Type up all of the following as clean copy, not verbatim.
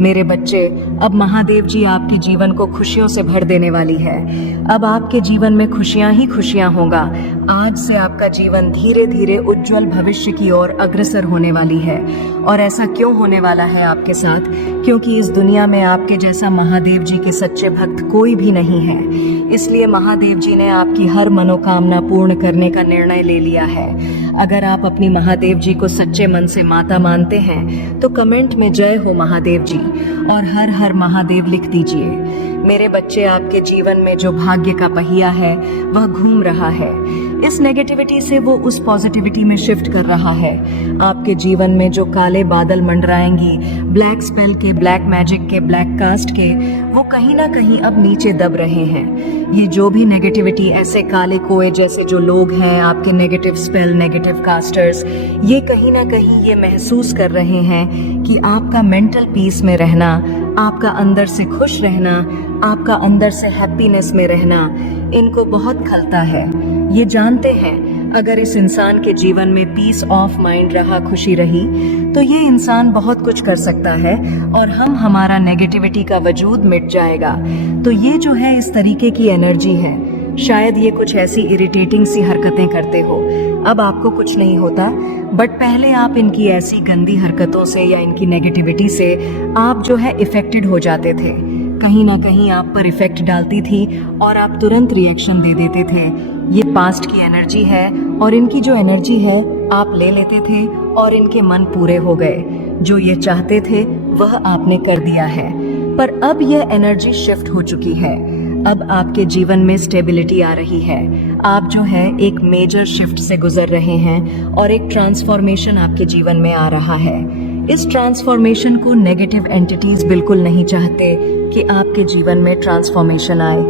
मेरे बच्चे, अब महादेव जी आपके जीवन को खुशियों से भर देने वाली है। अब आपके जीवन में खुशियां ही खुशियां होगा। आज से आपका जीवन धीरे धीरे उज्जवल भविष्य की ओर अग्रसर होने वाली है। और ऐसा क्यों होने वाला है आपके साथ? क्योंकि इस दुनिया में आपके जैसा महादेव जी के सच्चे भक्त कोई भी नहीं है। इसलिए महादेव जी ने आपकी हर मनोकामना पूर्ण करने का निर्णय ले लिया है। अगर आप अपनी महादेव जी को सच्चे मन से माता मानते हैं तो कमेंट में जय हो महादेव जी और हर हर महादेव लिख दीजिए। मेरे बच्चे, आपके जीवन में जो भाग्य का पहिया है वह घूम रहा है। इस नेगेटिविटी से वो उस पॉजिटिविटी में शिफ्ट कर रहा है। आपके जीवन में जो काले बादल मंडराएंगी, ब्लैक स्पेल के, ब्लैक मैजिक के, ब्लैक कास्ट के, वो कहीं ना कहीं अब नीचे दब रहे हैं। ये जो भी नेगेटिविटी, ऐसे काले कोए जैसे जो लोग हैं, आपके नेगेटिव स्पेल, नेगेटिव कास्टर्स, ये कहीं ना कहीं ये महसूस कर रहे हैं कि आपका मेंटल पीस में रहना, आपका अंदर से खुश रहना, आपका अंदर से हैप्पीनेस में रहना इनको बहुत खलता है। ये जानते हैं अगर इस इंसान के जीवन में पीस ऑफ माइंड रहा, खुशी रही, तो ये इंसान बहुत कुछ कर सकता है और हमारा नेगेटिविटी का वजूद मिट जाएगा। तो ये जो है इस तरीके की एनर्जी है। शायद ये कुछ ऐसी इरिटेटिंग सी हरकतें करते हो, अब आपको कुछ नहीं होता, बट पहले आप इनकी ऐसी गंदी हरकतों से या इनकी नेगेटिविटी से आप जो है इफेक्टेड हो जाते थे। कहीं ना कहीं आप पर इफेक्ट डालती थी और आप तुरंत रिएक्शन दे देते थे। ये पास्ट की एनर्जी है और इनकी जो एनर्जी है आप ले लेते थे और इनके मन पूरे हो गए। जो ये चाहते थे वह आपने कर दिया है। पर अब यह एनर्जी शिफ्ट हो चुकी है। अब आपके जीवन में स्टेबिलिटी आ रही है। आप जो है एक मेजर शिफ्ट से गुजर रहे हैं और एक ट्रांसफॉर्मेशन आपके जीवन में आ रहा है। इस ट्रांसफॉर्मेशन को नेगेटिव एंटिटीज बिल्कुल नहीं चाहते कि आपके जीवन में ट्रांसफॉर्मेशन आए।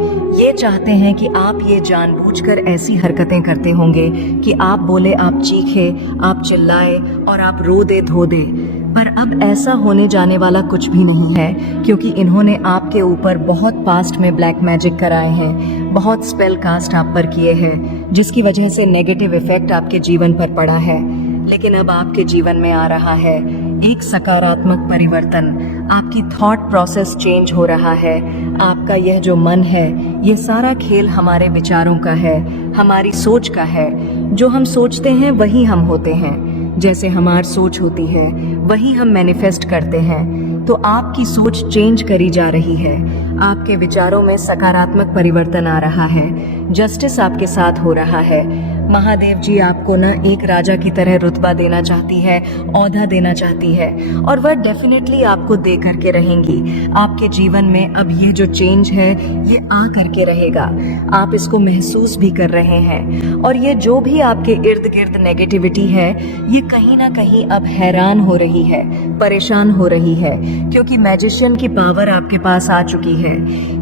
ये चाहते हैं कि आप ये जानबूझकर ऐसी हरकतें करते होंगे कि आप बोले, आप चीखे, आप चिल्लाए और आप रो दे, धो दे। पर अब ऐसा होने जाने वाला कुछ भी नहीं है, क्योंकि इन्होंने आपके ऊपर बहुत पास्ट में ब्लैक मैजिक कराए हैं, बहुत स्पेल कास्ट आप पर किए हैं, जिसकी वजह से नेगेटिव इफेक्ट आपके जीवन पर पड़ा है। लेकिन अब आपके जीवन में आ रहा है एक सकारात्मक परिवर्तन। आपकी थॉट प्रोसेस चेंज हो रहा है। आपका यह जो मन है, यह सारा खेल हमारे विचारों का है, हमारी सोच का है। जो हम सोचते हैं वही हम होते हैं। जैसे हमारी सोच होती है वही हम मैनिफेस्ट करते हैं। तो आपकी सोच चेंज करी जा रही है। आपके विचारों में सकारात्मक परिवर्तन आ रहा है। जस्टिस आपके साथ हो रहा है। महादेव जी आपको ना एक राजा की तरह रुतबा देना चाहती है, औहदा देना चाहती है, और वह डेफिनेटली आपको दे करके रहेंगी। आपके जीवन में अब ये जो चेंज है ये आ करके रहेगा। आप इसको महसूस भी कर रहे हैं। और ये जो भी आपके इर्द गिर्द नेगेटिविटी है, ये कहीं ना कहीं अब हैरान हो रही है, परेशान हो रही है, क्योंकि मैजिशियन की पावर आपके पास आ चुकी है।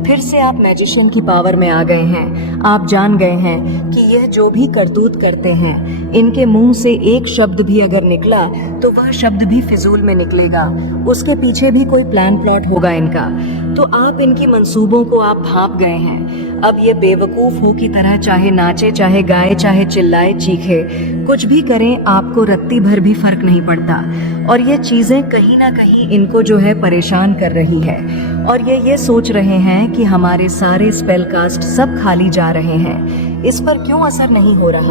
फिर से आप मैजिशियन की पावर में आ गए हैं। आप जान गए हैं कि यह जो भी करतूत करते हैं, इनके मुंह से एक शब्द भी अगर निकला तो वह शब्द भी फिजूल में निकलेगा। उसके पीछे भी कोई प्लान प्लॉट होगा इनका। तो आप इनकी मंसूबों को आप भांप गए हैं। अब ये बेवकूफ हो की तरह चाहे नाचे, चाहे गाए, चाहे चिल्लाए, चीखे, कुछ भी करें, आपको रत्ती भर भी फर्क नहीं पड़ता। और ये चीजें कहीं ना कहीं इनको जो है परेशान कर रही है। और ये सोच रहे हैं कि हमारे सारे स्पेल कास्ट सब खाली जा रहे हैं। इस पर क्यों असर नहीं हो रहा?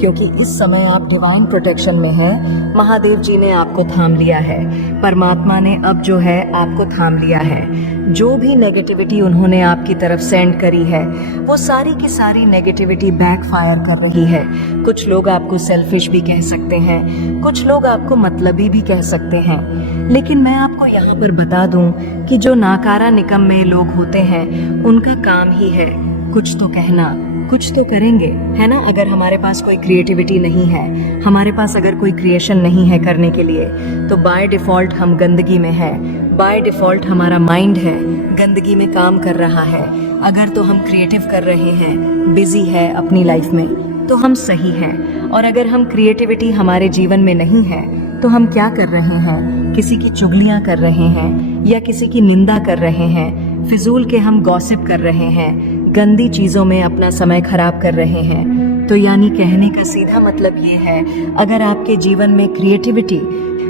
क्योंकि इस समय आप डिवाइन प्रोटेक्शन में हैं। महादेव जी ने आपको थाम लिया है। परमात्मा ने अब जो है आपको थाम लिया है। जो भी नेगेटिविटी उन्होंने आपकी तरफ सेंड करी है, वो सारी की सारी नेगेटिविटी बैकफायर कर रही है। कुछ लोग आपको सेल्फिश भी कह सकते हैं, कुछ लोग आपको मतलबी भी कह सकते हैं। लेकिन मैं आपको यहाँ पर बता दूं कि जो नाकारा निकम्मे लोग होते हैं, उनका काम ही है कुछ तो कहना, कुछ तो करेंगे, है ना। अगर हमारे पास कोई क्रिएटिविटी नहीं है, हमारे पास अगर कोई क्रिएशन नहीं है करने के लिए, तो बाय डिफॉल्ट हम गंदगी में है। बाय डिफॉल्ट हमारा माइंड है गंदगी में काम कर रहा है। अगर तो हम क्रिएटिव कर रहे हैं, बिजी है अपनी लाइफ में, तो हम सही हैं। और अगर हम क्रिएटिविटी हमारे जीवन में नहीं है, तो हम क्या कर रहे हैं? किसी की चुगलियां कर रहे हैं या किसी की निंदा कर रहे हैं, फिजूल के हम गॉसिप कर रहे हैं, गंदी चीजों में अपना समय खराब कर रहे हैं। तो यानी कहने का सीधा मतलब ये है, अगर आपके जीवन में क्रिएटिविटी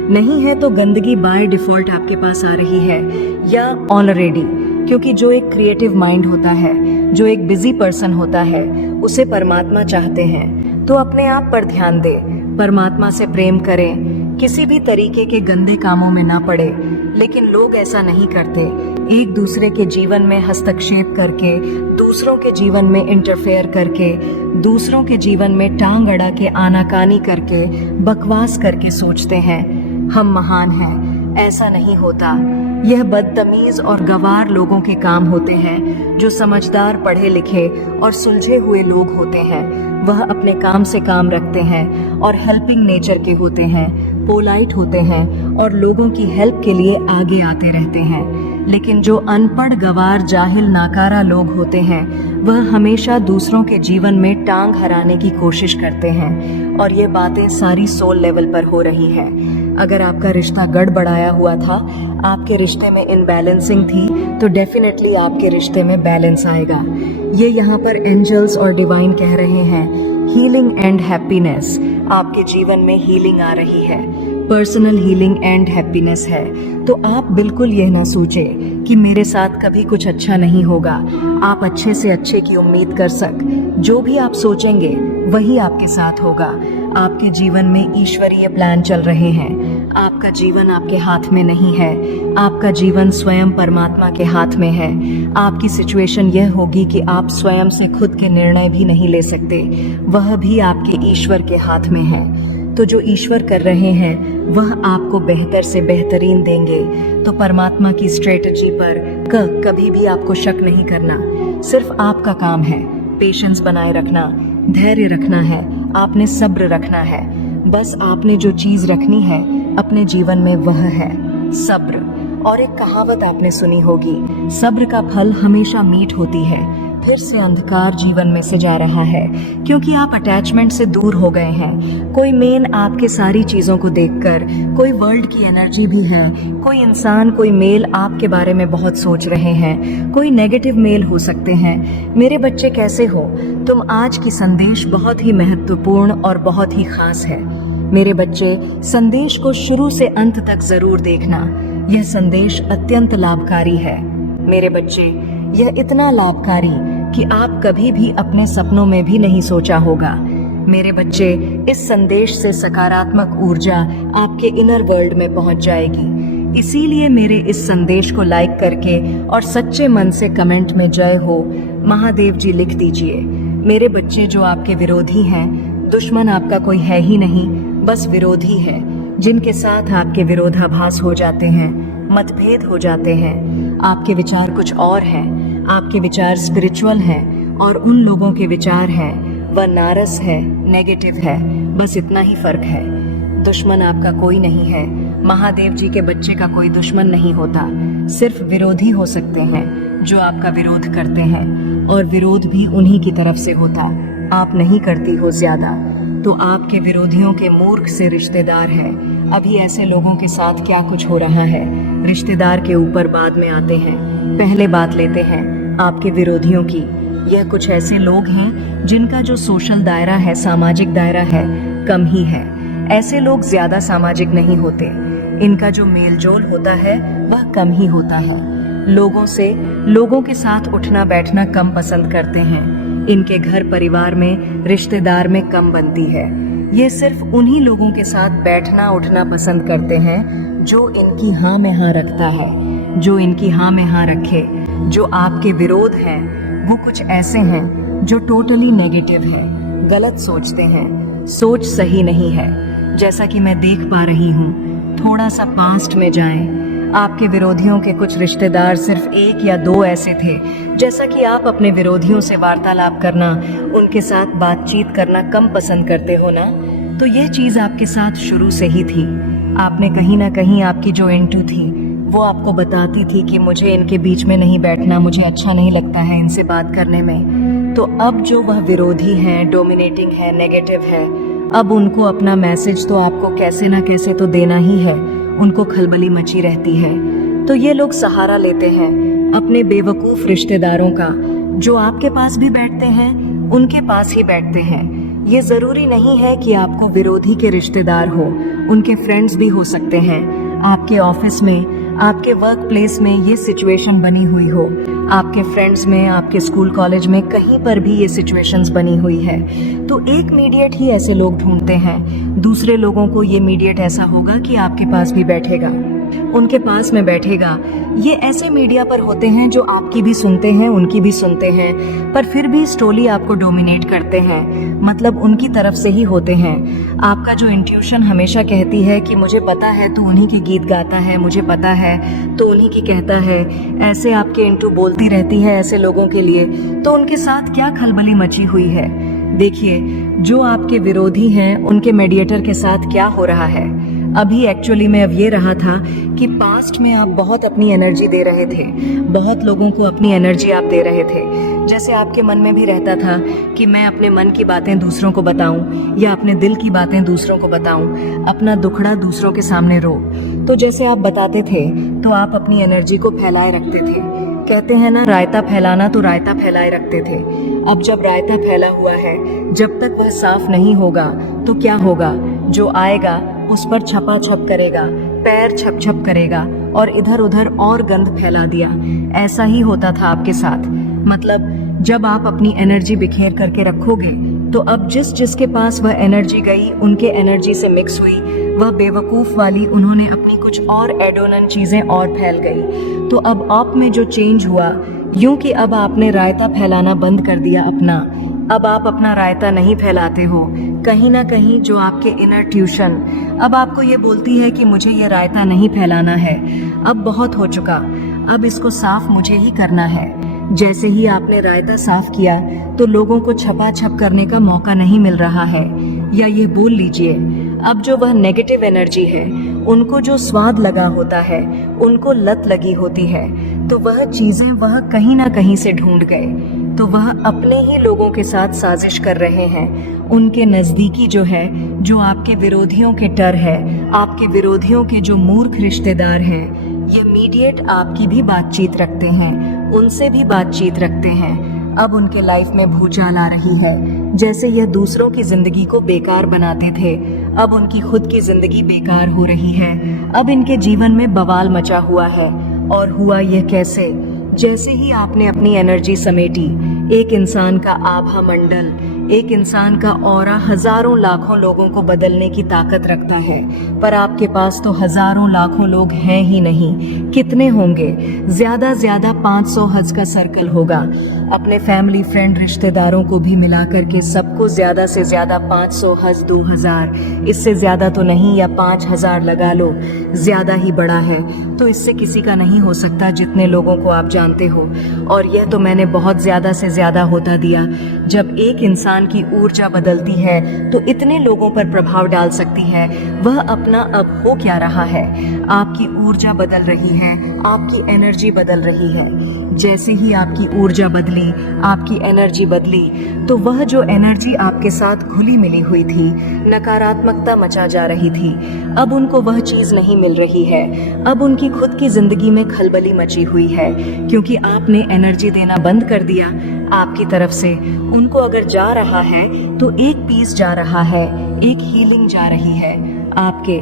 नहीं है तो गंदगी बाय डिफॉल्ट आपके पास आ रही है, या ऑलरेडी, क्योंकि जो एक क्रिएटिव माइंड होता है, जो एक बिजी पर्सन होता है, उसे परमात्मा चाहते हैं। तो अपने आप पर ध्यान दे, परमात्मा से प्रेम करें, किसी भी तरीके के गंदे कामों में ना पड़े। लेकिन लोग ऐसा नहीं करते, एक दूसरे के जीवन में हस्तक्षेप करके, दूसरों के जीवन में इंटरफेयर करके, दूसरों के जीवन में टांग अड़ा के आनाकानी करके, बकवास करके सोचते हैं हम महान हैं। ऐसा नहीं होता। यह बदतमीज और गवार लोगों के काम होते हैं, जो समझदार, पढ़े लिखे और सुलझे हुए लोग होते हैं। वह अपने काम से काम रखते हैं और हेल्पिंग नेचर के होते हैं, पोलाइट होते हैं और लोगों की हेल्प के लिए आगे आते रहते हैं। लेकिन जो अनपढ़, गवार, जाहिल, नाकारा लोग होते हैं, वह हमेशा दूसरों के जीवन में टांग हराने की कोशिश करते हैं। और ये बातें सारी सोल लेवल पर हो रही हैं। अगर आपका रिश्ता गड़बड़ाया हुआ था, आपके रिश्ते में इनबैलेंसिंग थी, तो डेफिनेटली आपके रिश्ते में बैलेंस आएगा। ये यहाँ पर एंजल्स और डिवाइन कह रहे हैं, हीलिंग एंड हैप्पीनेस। आपके जीवन में हीलिंग आ रही है, पर्सनल हीलिंग एंड हैप्पीनेस है। तो आप बिल्कुल यह ना सोचें कि मेरे साथ कभी कुछ अच्छा नहीं होगा। आप अच्छे से अच्छे की उम्मीद कर जो भी आप सोचेंगे वही आपके साथ होगा। आपके जीवन में ईश्वरीय प्लान चल रहे हैं। आपका जीवन आपके हाथ में नहीं है, आपका जीवन स्वयं परमात्मा के हाथ में है। आपकी सिचुएशन यह होगी कि आप स्वयं से खुद के निर्णय भी नहीं ले सकते, वह भी आपके ईश्वर के हाथ में है। तो जो ईश्वर कर रहे हैं वह आपको बेहतर से बेहतरीन देंगे। तो परमात्मा की स्ट्रेटजी पर कभी भी आपको शक नहीं करना। सिर्फ आपका काम है पेशेंस बनाए रखना, धैर्य रखना है, आपने सब्र रखना है। बस आपने जो चीज रखनी है अपने जीवन में वह है सब्र। और एक कहावत आपने सुनी होगी, सब्र का फल हमेशा मीठ होती है। फिर से अंधकार जीवन में से जा रहा है, क्योंकि आप अटैचमेंट से दूर हो गए हैं। कोई मेन आपके सारी चीजों को देखकर, कोई वर्ल्ड की एनर्जी भी है, कोई इंसान, कोई मेल आपके बारे में बहुत सोच रहे हैं, कोई नेगेटिव मेल हो सकते हैं। मेरे बच्चे कैसे हो तुम? आज की संदेश बहुत ही महत्वपूर्ण और बहुत ही खास है। मेरे बच्चे, संदेश को शुरू से अंत तक जरूर देखना। यह संदेश अत्यंत लाभकारी है। मेरे बच्चे, यह इतना लाभकारी कि आप कभी भी अपने सपनों में भी नहीं सोचा होगा। मेरे बच्चे, इस संदेश से सकारात्मक ऊर्जा आपके इनर वर्ल्ड में पहुंच जाएगी। इसीलिए मेरे इस संदेश को लाइक करके और सच्चे मन से कमेंट में जय हो महादेव जी लिख दीजिए। मेरे बच्चे, जो आपके विरोधी हैं, दुश्मन आपका कोई है ही नहीं, बस विरोधी है, जिनके साथ आपके विरोधाभास हो जाते हैं, मतभेद हो जाते हैं। आपके विचार कुछ और हैं, आपके विचार स्पिरिचुअल हैं और उन लोगों के विचार हैं वह नारस है, नेगेटिव है। बस इतना ही फर्क है। दुश्मन आपका कोई नहीं है। महादेव जी के बच्चे का कोई दुश्मन नहीं होता, सिर्फ विरोधी हो सकते हैं जो आपका विरोध करते हैं, और विरोध भी उन्हीं की तरफ से होता, आप नहीं करती हो ज्यादा। तो आपके विरोधियों के मूर्ख से रिश्तेदार है। अभी ऐसे लोगों के साथ क्या कुछ हो रहा है, रिश्तेदार के ऊपर बाद में आते हैं, पहले बात लेते हैं आपके विरोधियों की। यह कुछ ऐसे लोग हैं जिनका जो सोशल दायरा है, सामाजिक दायरा है, कम ही है। ऐसे लोग ज्यादा सामाजिक नहीं होते, इनका जो मेलजोल होता है वह कम ही होता है। लोगों के साथ उठना बैठना कम पसंद करते हैं। इनके घर परिवार में, रिश्तेदार में कम बनती है। ये सिर्फ उन्हीं लोगों के साथ बैठना उठना पसंद करते हैं जो इनकी हाँ में हाँ रखता है, जो इनकी हाँ में हाँ रखे। जो आपके विरोध हैं वो कुछ ऐसे हैं जो टोटली नेगेटिव है, गलत सोचते हैं, सोच सही नहीं है। जैसा कि मैं देख पा रही हूँ, थोड़ा सा पास्ट में जाएं। आपके विरोधियों के कुछ रिश्तेदार सिर्फ एक या दो ऐसे थे। जैसा कि आप अपने विरोधियों से वार्तालाप करना, उनके साथ बातचीत करना कम पसंद करते हो ना, तो यह चीज आपके साथ शुरू से ही थी। आपने कहीं ना कहीं, आपकी जो इंटू थी वो आपको बताती थी कि मुझे इनके बीच में नहीं बैठना, मुझे अच्छा नहीं लगता है इनसे बात करने में। तो अब जो वह विरोधी हैं, डोमिनेटिंग है, नेगेटिव है, अब उनको अपना मैसेज तो आपको कैसे ना कैसे तो देना ही है। उनको खलबली मची रहती है। तो ये लोग सहारा लेते हैं अपने बेवकूफ रिश्तेदारों का, जो आपके पास भी बैठते हैं, उनके पास ही बैठते हैं। ये जरूरी नहीं है कि आपको विरोधी के रिश्तेदार हो, उनके फ्रेंड्स भी हो सकते हैं। आपके ऑफिस में, आपके वर्क प्लेस में ये सिचुएशन बनी हुई हो, आपके फ्रेंड्स में, आपके स्कूल कॉलेज में, कहीं पर भी ये सिचुएशंस बनी हुई है। तो एक मीडिएट ही ऐसे लोग ढूंढते हैं। दूसरे लोगों को ये मीडिएट ऐसा होगा कि आपके पास भी बैठेगा, उनके पास में बैठेगा। ये ऐसे मीडिया पर होते हैं जो आपकी भी सुनते हैं, उनकी भी सुनते हैं, पर फिर भी स्टोरी आपको डोमिनेट करते हैं, मतलब उनकी तरफ से ही होते हैं। आपका जो इंट्यूशन हमेशा कहती है कि मुझे पता है तो उन्हीं के गीत गाता है, मुझे पता है तो उन्हीं की कहता है, ऐसे आपके इंटू बोलती रहती है ऐसे लोगों के लिए। तो उनके साथ क्या खलबली मची हुई है। देखिए, जो आपके विरोधी हैं उनके मीडिएटर के साथ क्या हो रहा है। अभी एक्चुअली में अब ये रहा था कि पास्ट में आप बहुत अपनी एनर्जी दे रहे थे, बहुत लोगों को अपनी एनर्जी आप दे रहे थे। जैसे आपके मन में भी रहता था कि मैं अपने मन की बातें दूसरों को बताऊं या अपने दिल की बातें दूसरों को बताऊं, अपना दुखड़ा दूसरों के सामने रो। तो जैसे आप बताते थे तो आप अपनी एनर्जी को फैलाए रखते थे। कहते हैं ना, रायता फैलाना, तो रायता फैलाए रखते थे। अब जब रायता फैला हुआ है, जब तक वह साफ नहीं होगा तो क्या होगा, जो आएगा उस पर छपा छप करेगा, पैर छप छप करेगा और इधर उधर और गंद फैला दिया। ऐसा ही होता था आपके साथ। मतलब जब आप अपनी एनर्जी बिखेर करके रखोगे तो अब जिसके पास वह एनर्जी गई, उनके एनर्जी से मिक्स हुई, वह बेवकूफ़ वाली उन्होंने अपनी कुछ और एडोनन चीज़ें और फैल गई। तो अब आप में जो चेंज हुआ, यूं कि अब आपने रायता फैलाना बंद कर दिया अपना। अब आप अपना रायता नहीं फैलाते हो। कहीं ना कहीं जो आपके इनर ट्यूशन अब आपको ये बोलती है कि मुझे ये रायता नहीं फैलाना है, अब बहुत हो चुका, अब इसको साफ मुझे ही करना है। जैसे ही आपने रायता साफ किया तो लोगों को छपा छप करने का मौका नहीं मिल रहा है। या ये बोल लीजिए, अब जो वह नेगेटिव एनर्जी है, उनको जो स्वाद लगा होता है, उनको लत लगी होती है, तो वह चीजें वह कहीं ना कहीं से ढूंढ गए। तो वह अपने ही लोगों के साथ साजिश कर रहे हैं। उनके नजदीकी जो है, जो आपके विरोधियों के टर है, आपके विरोधियों के जो मूर्ख रिश्तेदार हैं, ये मीडिएट आपकी भी बातचीत रखते हैं, उनसे भी बातचीत रखते हैं। अब उनके लाइफ में भूचाल आ रही है। जैसे यह दूसरों की जिंदगी को बेकार बनाते थे, अब उनकी खुद की जिंदगी बेकार हो रही है। अब इनके जीवन में बवाल मचा हुआ है। और हुआ यह कैसे? जैसे ही आपने अपनी एनर्जी समेटी, एक इंसान का आभा मंडल, एक इंसान का ऑरा हजारों लाखों लोगों को बदलने की ताकत रखता है, पर आपके पास तो हजारों लाखों लोग हैं ही नहीं। कितने होंगे? ज्यादा 500 हज का सर्कल होगा। अपने फैमिली, फ्रेंड, रिश्तेदारों को भी मिला करके सबको ज्यादा से ज्यादा 500 हज, 2000, इससे ज्यादा तो नहीं, या 5000 लगा लो, ज्यादा ही बड़ा है। तो इससे किसी का नहीं हो सकता जितने लोगों को आप जानते हो। और यह तो मैंने बहुत ज्यादा से ज्यादा होता दिया। जब एक इंसान की ऊर्जा बदलती है तो इतने लोगों पर प्रभाव डाल सकती है। वह अपना अब हो क्या रहा है? आपकी ऊर्जा बदल रही है, आपकी एनर्जी बदल रही है। जैसे ही आपकी ऊर्जा बदली, आपकी एनर्जी बदली, तो वह जो एनर्जी आपके साथ घुली मिली हुई थी, नकारात्मकता मचा जा रही थी, अब उनको वह चीज नहीं मिल रही है। अब उनकी खुद की जिंदगी में खलबली मची हुई है, क्योंकि आपने एनर्जी देना बंद कर दिया। आपकी तरफ से उनको अगर जा रहा है तो एक पीस जा रहा है, एक हीलिंग जा रही है आपके।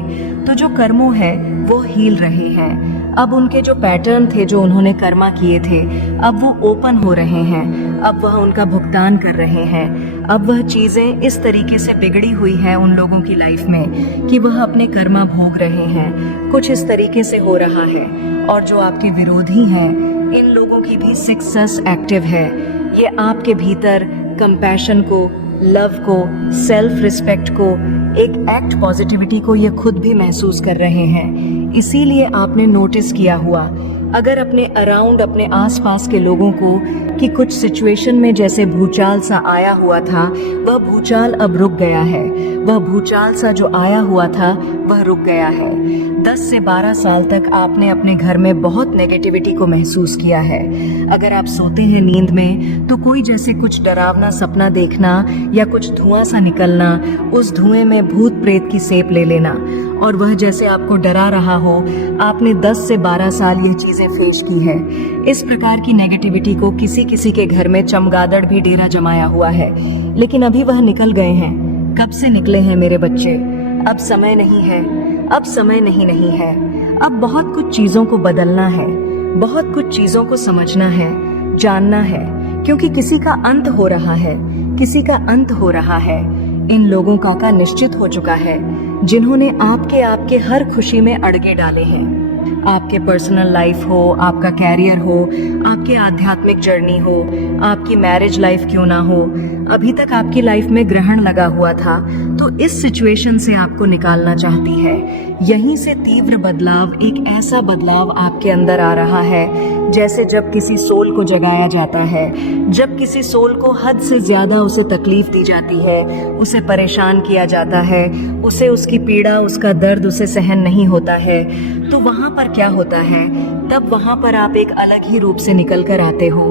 तो जो कर्मों है वो हील रहे हैं। अब उनके जो पैटर्न थे, जो उन्होंने कर्मा किए थे, अब वो ओपन हो रहे हैं। अब वह उनका भुगतान कर रहे हैं। अब वह चीजें इस तरीके से बिगड़ी हुई है उन लोगों की लाइफ में कि वह अपने कर्मा भोग रहे हैं। कुछ इस तरीके से हो रहा है। और जो आपके विरोधी हैं, इन लोगों की भी 6 सस एक्टिव है। ये आपके भीतर कंपैशन को, लव को, सेल्फ रिस्पेक्ट को, एक एक्ट पॉजिटिविटी को ये खुद भी महसूस कर रहे हैं। इसीलिए आपने नोटिस किया हुआ, अगर अपने अराउंड, अपने आसपास के लोगों को कि कुछ सिचुएशन में जैसे भूचाल सा आया हुआ था, वह भूचाल अब रुक गया है। वह भूचाल सा जो आया हुआ था वह रुक गया है। 10 से 12 साल तक आपने अपने घर में बहुत नेगेटिविटी को महसूस किया है। अगर आप सोते हैं नींद में तो कोई जैसे कुछ डरावना सपना देखना या कुछ धुआं सा निकलना, उस धुएं में भूत प्रेत की सेप ले लेना और वह जैसे आपको डरा रहा हो। आपने 10 से 12 साल यह चीजें फेस की है। इस प्रकार की नेगेटिविटी को किसी किसी के घर में चमगादड़ भी डेरा जमाया हुआ है, लेकिन अभी वह निकल गए हैं। कब से निकले हैं मेरे बच्चे? अब समय नहीं है, अब समय नहीं है। अब बहुत कुछ चीजों को बदलना है, बहुत कुछ चीजों को समझना है, जानना है, क्योंकि किसी का अंत हो रहा है, किसी का अंत हो रहा है। इन लोगों का निश्चित हो चुका है जिन्होंने आपके हर खुशी में अड़गे डाले हैं। आपके पर्सनल लाइफ हो, आपका कैरियर हो, आपके आध्यात्मिक जर्नी हो, आपकी मैरिज लाइफ क्यों ना हो, अभी तक आपकी लाइफ में ग्रहण लगा हुआ था, तो इस सिचुएशन से आपको निकालना चाहती है। यहीं से तीव्र बदलाव, एक ऐसा बदलाव आपके अंदर आ रहा है जैसे जब किसी सोल को जगाया जाता है, जब किसी सोल को हद से ज्यादा उसे तकलीफ दी जाती है, उसे परेशान किया जाता है, उसे उसकी पीड़ा, उसका दर्द उसे सहन नहीं होता है, तो वहाँ पर क्या होता है, तब वहाँ पर आप एक अलग ही रूप से निकल कर आते हो।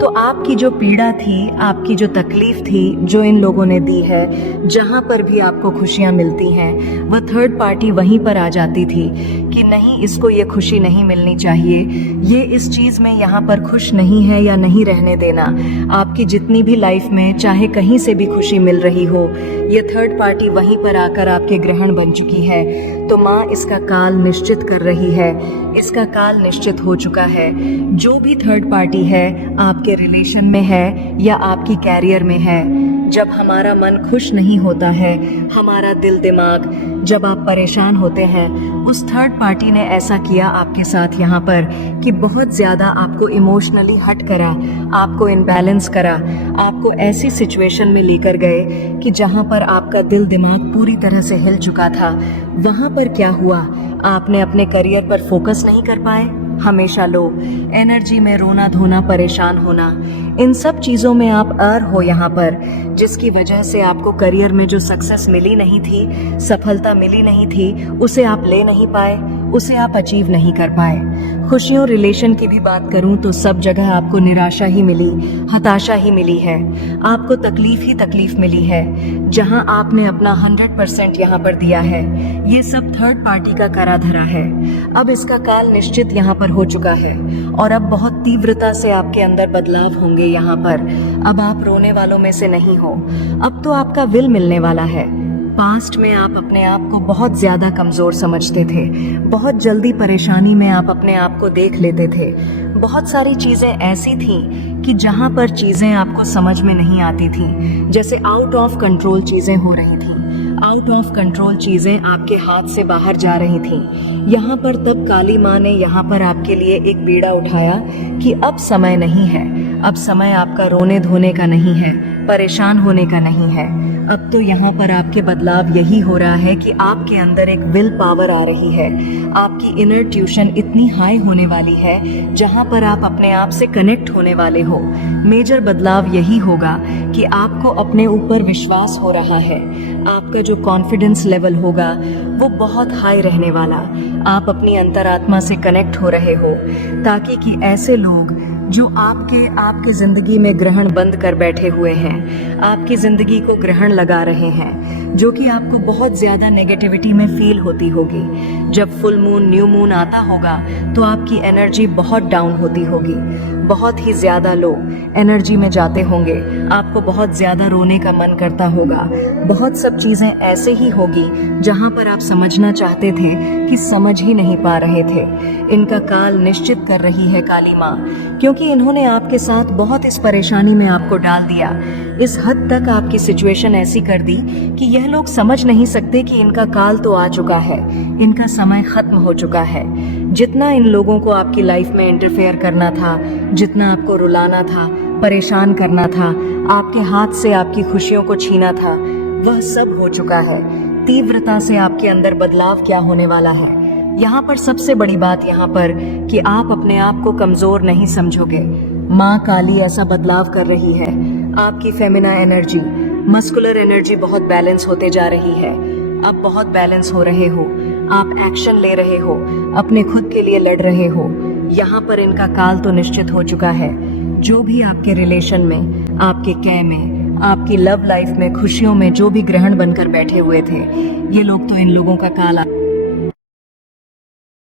तो आपकी जो पीड़ा थी, आपकी जो तकलीफ थी, जो इन लोगों ने दी है, जहाँ पर भी आपको खुशियाँ मिलती हैं, वह थर्ड पार्टी वहीं पर आ जाती थी कि नहीं, इसको ये खुशी नहीं मिलनी चाहिए, ये इस चीज़ में यहाँ पर खुश नहीं है या नहीं रहने देना। आपकी जितनी भी लाइफ में चाहे कहीं से भी खुशी मिल रही हो, ये थर्ड पार्टी वहीं पर आकर आपके ग्रहण बन चुकी है। तो माँ इसका काल निश्चित कर रही है, इसका काल निश्चित हो चुका है। जो भी थर्ड पार्टी है, आपके रिलेशन में है या आपकी कैरियर में है, जब हमारा मन खुश नहीं होता है, हमारा दिल दिमाग, जब आप परेशान होते हैं, उस थर्ड पार्टी ने ऐसा किया आपके साथ यहाँ पर कि बहुत ज़्यादा आपको इमोशनली हट करा, आपको इम्बैलेंस करा, आपको ऐसी सिचुएशन में लेकर गए कि जहाँ पर आपका दिल दिमाग पूरी तरह से हिल चुका था। वहाँ पर क्या हुआ, आपने अपने करियर पर फोकस नहीं कर पाए, हमेशा लो एनर्जी में रोना धोना, परेशान होना, इन सब चीज़ों में आप हो यहाँ पर, जिसकी वजह से आपको करियर में जो सक्सेस मिली नहीं थी, सफलता मिली नहीं थी, उसे आप ले नहीं पाए, उसे आप अचीव नहीं कर पाए। खुशियों रिलेशन की भी बात करूं तो सब जगह आपको निराशा ही मिली, हताशा ही मिली है, आपको तकलीफ ही तकलीफ मिली है। जहां आपने अपना 100% यहाँ पर दिया है, ये सब थर्ड पार्टी का करा धरा है। अब इसका काल निश्चित यहाँ पर हो चुका है और अब बहुत तीव्रता से आपके अंदर बदलाव होंगे यहाँ पर। अब आप रोने वालों में से नहीं हो, अब तो आपका विल मिलने वाला है। पास्ट में आप अपने आप को बहुत ज़्यादा कमज़ोर समझते थे, बहुत जल्दी परेशानी में आप अपने आप को देख लेते थे। बहुत सारी चीज़ें ऐसी थीं कि जहाँ पर चीज़ें आपको समझ में नहीं आती थीं, जैसे आउट ऑफ कंट्रोल चीज़ें हो रही थीं, आउट ऑफ कंट्रोल चीज़ें आपके हाथ से बाहर जा रही थीं। यहाँ पर तब काली माँ ने यहाँ पर आपके लिए एक बीड़ा उठाया कि अब समय नहीं है, अब समय आपका रोने धोने का नहीं है, परेशान होने का नहीं है। अब तो यहाँ पर आपके बदलाव यही हो रहा है कि आपके अंदर एक विल पावर आ रही है, आपकी इनर ट्यूशन इतनी हाई होने वाली है जहाँ पर आप अपने आप से कनेक्ट होने वाले हो। मेजर बदलाव यही होगा कि आपको अपने ऊपर विश्वास हो रहा है, आपका जो कॉन्फिडेंस लेवल होगा वो बहुत हाई रहने वाला। आप अपनी अंतरात्मा से कनेक्ट हो रहे हो ताकि कि ऐसे लोग जो आपके जिंदगी में ग्रहण बंद कर बैठे हुए हैं, आपकी जिंदगी को ग्रहण लगा रहे हैं, जो कि आपको बहुत ज्यादा नेगेटिविटी में फील होती होगी। जब फुल मून, न्यू मून आता होगा तो आपकी एनर्जी बहुत डाउन होती होगी, बहुत ही ज्यादा लो एनर्जी में जाते होंगे, आपको बहुत ज्यादा रोने का मन करता होगा। बहुत सब चीजें ऐसे ही होगी जहां पर आप समझना चाहते थे कि समझ ही नहीं पा रहे थे। इनका काल निश्चित कर रही है काली माँ, क्योंकि इन्होंने आपके साथ बहुत इस परेशानी में आपको डाल दिया, इस हद तक आपकी सिचुएशन ऐसी कर दी कि यह लोग समझ नहीं सकते कि इनका काल तो आ चुका है, इनका समय खत्म हो चुका है। जितना इन लोगों को आपकी लाइफ में इंटरफेयर करना था, जितना आपको रुलाना था, परेशान करना था, आपके हाथ से आपकी खुशियों को छीना था, वह सब हो चुका है। तीव्रता से आपके अंदर बदलाव क्या होने वाला है, यहाँ पर सबसे बड़ी बात यहाँ पर कि आप अपने आप को कमजोर नहीं समझोगे। माँ काली ऐसा बदलाव कर रही है, आपकी फेमिना एनर्जी, मस्कुलर एनर्जी बहुत बैलेंस होते जा रही है। अब बहुत बैलेंस हो रहे हो, आप एक्शन ले रहे हो, अपने खुद के लिए लड़ रहे हो। यहाँ पर इनका काल तो निश्चित हो चुका है। जो भी आपके रिलेशन में, आपके कै में, आपकी लव लाइफ में, खुशियों में जो भी ग्रहण बनकर बैठे हुए थे, ये लोग तो इन लोगों का काल